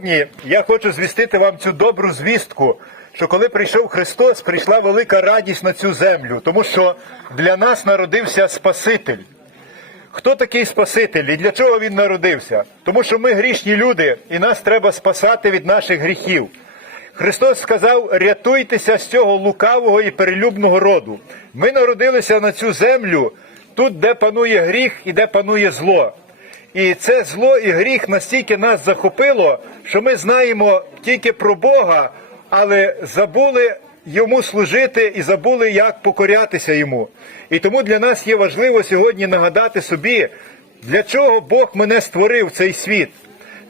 сьогодні я хочу звістити вам цю добру звістку, що коли прийшов Христос, прийшла велика радість на цю землю, тому що для нас народився Спаситель. Хто такий Спаситель і для чого він народився? Тому що ми грішні люди, і нас треба спасати від наших гріхів. Христос сказав: рятуйтеся з цього лукавого і перелюбного роду. Ми народилися на цю землю тут, де панує гріх і де панує зло. І це зло і гріх настільки нас захопило, що ми знаємо тільки про Бога, але забули йому служити і забули, як покорятися йому. І тому для нас є важливо сьогодні нагадати собі, для чого Бог мене створив цей світ,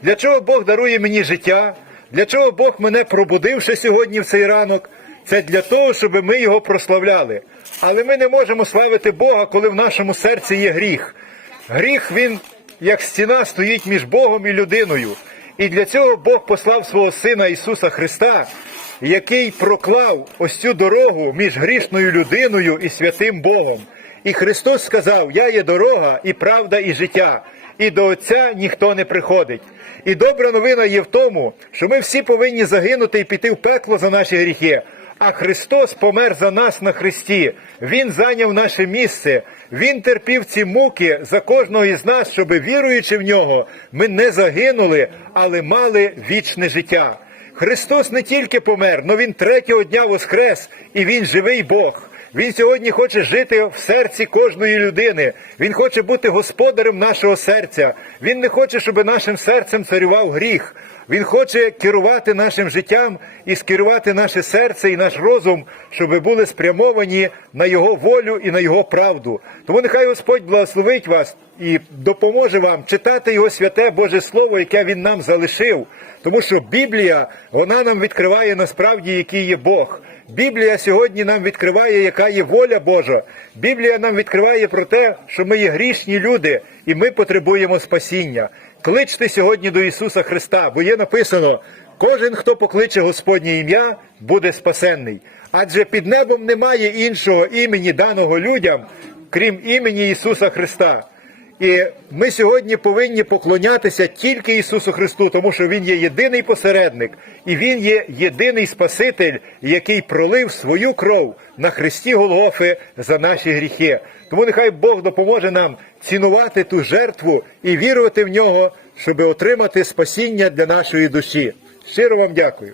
для чого Бог дарує мені життя, для чого Бог мене пробудив ще сьогодні в цей ранок. Це для того, щоб ми його прославляли. Але ми не можемо славити Бога, коли в нашому серці є гріх. Гріх він як стіна стоїть між Богом і людиною. І для цього Бог послав свого Сина Ісуса Христа, який проклав ось цю дорогу між грішною людиною і святим Богом. І Христос сказав: Я є дорога, і правда, і життя, і до Отця ніхто не приходить. І добра новина є в тому, що ми всі повинні загинути і піти в пекло за наші гріхи. А Христос помер за нас на Христі. Він зайняв наше місце. Він терпів ці муки за кожного із нас, щоб віруючи в нього, ми не загинули, але мали вічне життя. Христос не тільки помер, але Він третього дня воскрес, і Він живий Бог. Він сьогодні хоче жити в серці кожної людини. Він хоче бути господарем нашого серця. Він не хоче, щоб нашим серцем царював гріх. Він хоче керувати нашим життям і скерувати наше серце і наш розум, щоб були спрямовані на Його волю і на Його правду. Тому нехай Господь благословить вас і допоможе вам читати Його святе Боже Слово, яке Він нам залишив. Тому що Біблія вона нам відкриває насправді, який є Бог. Біблія сьогодні нам відкриває, яка є воля Божа. Біблія нам відкриває про те, що ми є грішні люди, і ми потребуємо спасіння. Кличте сьогодні до Ісуса Христа, бо є написано: кожен, хто покличе Господнє ім'я, буде спасенний. Адже під небом немає іншого імені даного людям, крім імені Ісуса Христа. І ми сьогодні повинні поклонятися тільки Ісусу Христу, тому що Він є єдиний посередник, і Він є єдиний Спаситель, який пролив свою кров на Христі Голгофи за наші гріхи. Тому нехай Бог допоможе нам цінувати ту жертву і вірувати в нього, щоб отримати спасіння для нашої душі. Щиро вам дякую.